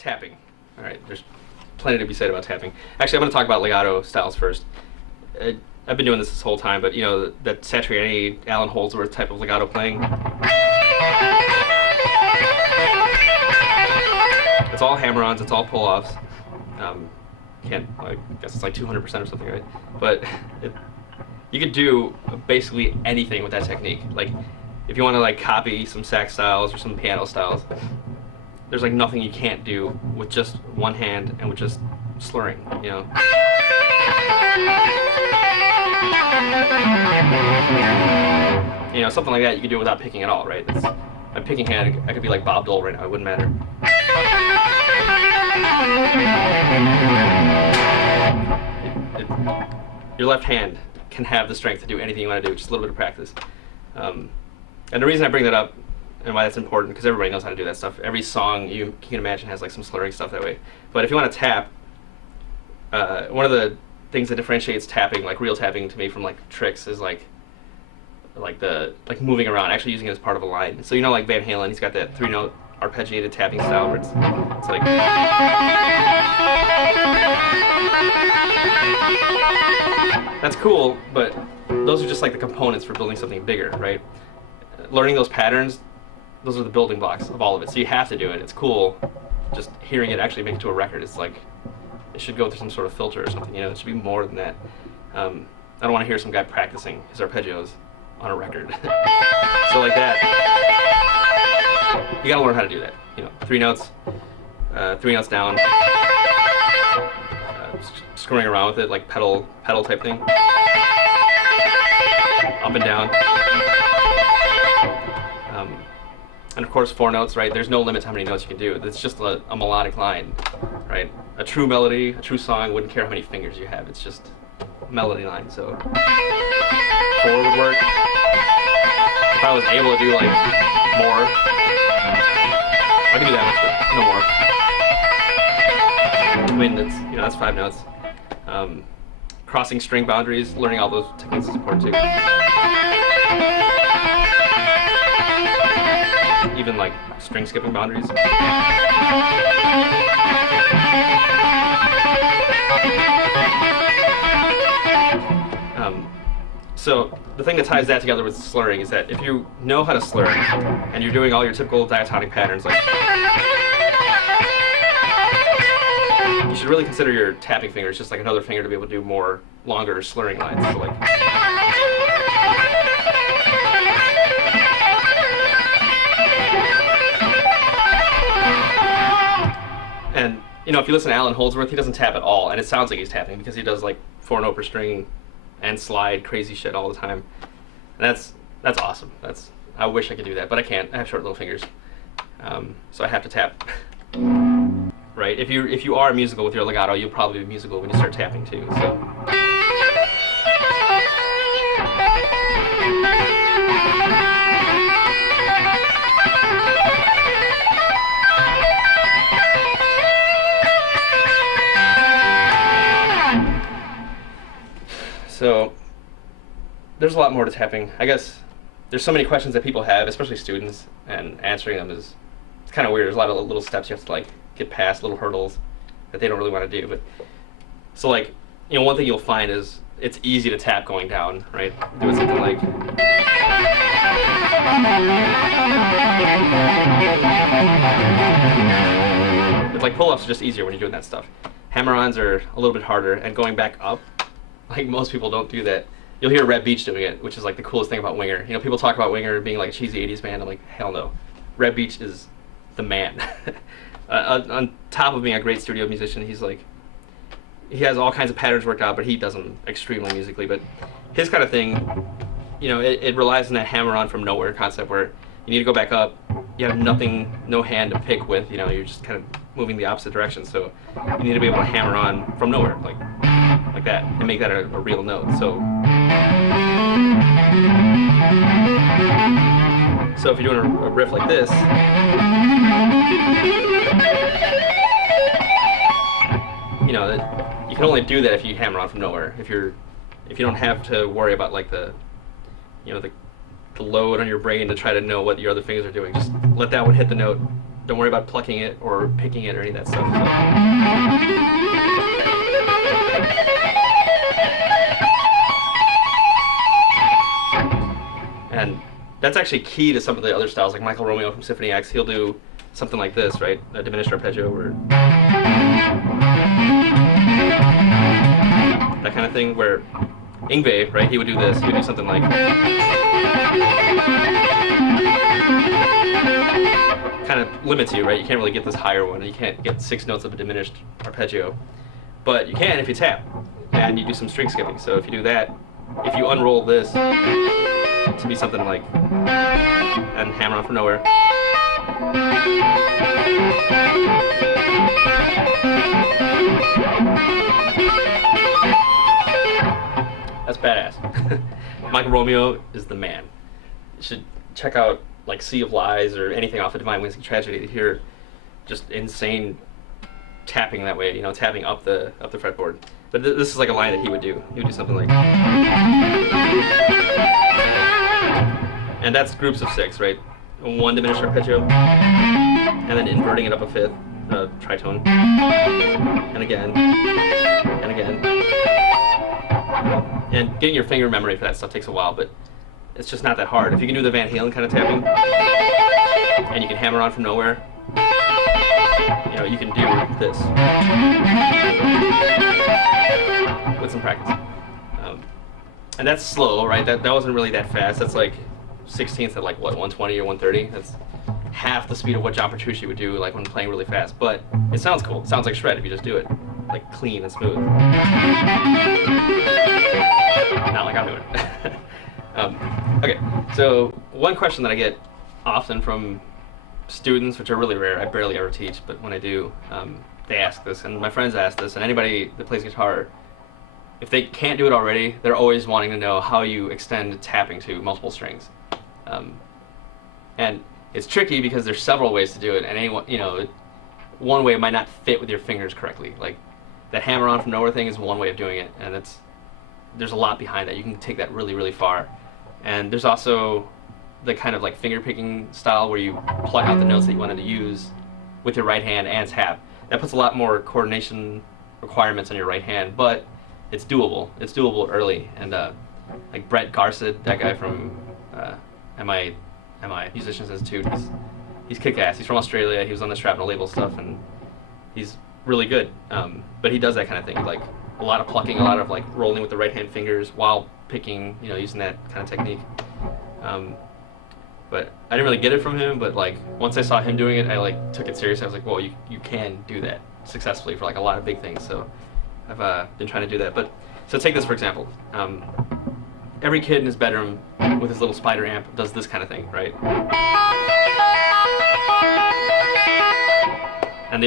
tapping. All right, there's plenty to be said about tapping. Actually, I'm going to talk about legato styles first. I've been doing this whole time, but you know that Satriani, Alan Holdsworth type of legato playing. It's all hammer-ons. It's all pull-offs. I guess it's like 200% or something, right? But you could do basically anything with that technique. Like, if you want to like copy some sax styles or some piano styles, there's like nothing you can't do with just one hand and with just slurring, you know. You know, something like that you could do without picking at all, right? My picking hand, I could be like Bob Dole right now, it wouldn't matter. Your left hand can have the strength to do anything you want to do, just a little bit of practice. And the reason I bring that up and why that's important, because everybody knows how to do that stuff. Every song you can imagine has like some slurring stuff that way. But if you want to tap, one of the things that differentiates tapping, like real tapping to me from like tricks, is like moving around, actually using it as part of a line. So you know, like Van Halen, he's got that 3-note arpeggiated tapping style where it's like that's cool, but those are just like the components for building something bigger, right? Learning those patterns, those are the building blocks of all of it. So you have to do it. It's cool. Just hearing it actually make it to a record, it's like it should go through some sort of filter or something. You know, it should be more than that. I don't want to hear some guy practicing his arpeggios on a record. So like that, you gotta learn how to do that. You know, 3 notes down, screwing around with it like pedal type thing, up and down. And of course 4 notes, right? There's no limit to how many notes you can do. It's just a melodic line, right? A true melody, a true song wouldn't care how many fingers you have. It's just a melody line. So 4 would work. If I was able to do like more, I could do that much, but no more. I mean, that's 5 notes. Crossing string boundaries, learning all those techniques is important too. Even like string skipping boundaries. So the thing that ties that together with slurring is that if you know how to slur and you're doing all your typical diatonic patterns, like you should really consider your tapping fingers just like another finger to be able to do more longer slurring lines. So like, and you know, if you listen to Alan Holdsworth, he doesn't tap at all, and it sounds like he's tapping because he does like 4-note per string and slide crazy shit all the time. And that's awesome. I wish I could do that, but I can't. I have short little fingers, so I have to tap. Right? If you are musical with your legato, you'll probably be musical when you start tapping too. So there's a lot more to tapping. I guess there's so many questions that people have, especially students, and answering them is it's kind of weird. There's a lot of little steps you have to like get past, little hurdles that they don't really want to do. But so like, you know, one thing you'll find is it's easy to tap going down, right? Doing something like it's like pull-ups are just easier when you're doing that stuff. Hammer-ons are a little bit harder, and going back up, like most people don't do that. You'll hear Red Beach doing it, which is like the coolest thing about Winger. You know, people talk about Winger being like a cheesy 80s band. I'm like, hell no. Red Beach is the man. On top of being a great studio musician, he's like, he has all kinds of patterns worked out, but he does them extremely musically. But his kind of thing, you know, it relies on that hammer-on from nowhere concept where you need to go back up. You have nothing, no hand to pick with. You know, you're just kind of moving the opposite direction. So you need to be able to hammer on from nowhere, like that, and make that a real note. So if you're doing a riff like this, you know, you can only do that if you hammer on from nowhere. If you don't have to worry about like the load on your brain to try to know what your other fingers are doing, just let that one hit the note Don't worry about plucking it or picking it or any of that stuff. And that's actually key to some of the other styles, like Michael Romeo from Symphony X. He'll do something like this, right? A diminished arpeggio or that kind of thing, where Yngwie, right, he would do this. He would do something like kind of limits you, right? You can't really get this higher one. You can't get 6 notes of a diminished arpeggio. But you can if you tap and you do some string skipping. So if you do that, if you unroll this to be something like, and hammer on from nowhere. That's badass. Michael Romeo is the man. You should check out like Sea of Lies or anything off of Divine Whiskey Tragedy to hear just insane tapping that way, you know, tapping up the fretboard. But this is like a line that he would do. He would do something like, and that's groups of 6, right? 1 diminished arpeggio, and then inverting it up a 5th, tritone, and again, and again. And getting your finger memory for that stuff takes a while, but it's just not that hard. If you can do the Van Halen kind of tapping, and you can hammer on from nowhere, you know, you can do this with some practice. And that's slow, right? That wasn't really that fast. That's like 16th at like, what, 120 or 130? That's half the speed of what John Petrucci would do like when playing really fast. But it sounds cool. It sounds like shred if you just do it. Like clean and smooth. Not like I'm doing it. Okay, so one question that I get often from students, which are really rare, I barely ever teach, but when I do, they ask this, and my friends ask this, and anybody that plays guitar, if they can't do it already, they're always wanting to know how you extend tapping to multiple strings. And it's tricky because there's several ways to do it, and anyone, you know, one way might not fit with your fingers correctly. Like that hammer on from nowhere thing is one way of doing it, and there's a lot behind that. You can take that really, really far. And there's also the kind of like finger picking style where you pluck out the notes that you wanted to use with your right hand and tap. That puts a lot more coordination requirements on your right hand, but it's doable. It's doable early. And like Brett Garsed, that guy from MI Musicians Institute, he's kick-ass. He's from Australia. He was on the Shrapnel label stuff, and he's really good. But he does that kind of thing, like a lot of plucking, a lot of like rolling with the right hand fingers while picking, you know, using that kind of technique. But I didn't really get it from him, but like once I saw him doing it, I like took it seriously. I was like, well, you can do that successfully for like a lot of big things. So I've been trying to do that. But so take this for example. Every kid in his bedroom with his little spider amp does this kind of thing, right? And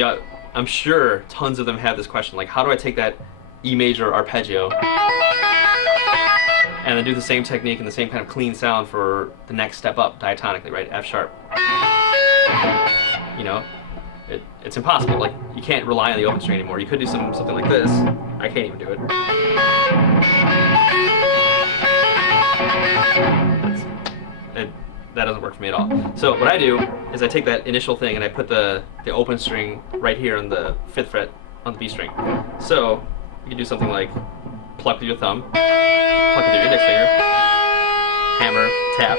I'm sure tons of them have this question, like, how do I take that E major arpeggio and then do the same technique and the same kind of clean sound for the next step up diatonically, right? F sharp. You know, it's impossible. Like, you can't rely on the open string anymore. You could do something like this. I can't even do it. That doesn't work for me at all. So what I do is I take that initial thing and I put the open string right here on the 5th fret on the B string. So you can do something like pluck with your thumb, pluck with your index finger, hammer, tap.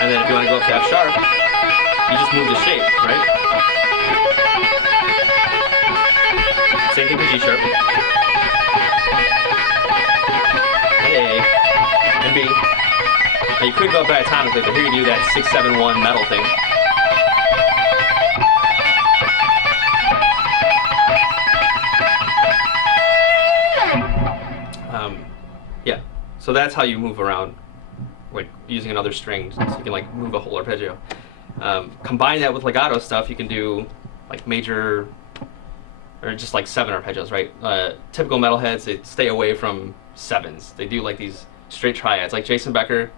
And then if you want to go up to F sharp, you just move the shape, right? Same thing for G sharp. And A. And B. Now you could go up diatonically, but here you do that 6-7-1 metal thing. Yeah. So that's how you move around, like using another string, so you can like move a whole arpeggio. Combine that with legato stuff, you can do like major, or just like 7 arpeggios, right? Typical metalheads, they stay away from 7s. They do like these straight triads. Like Jason Becker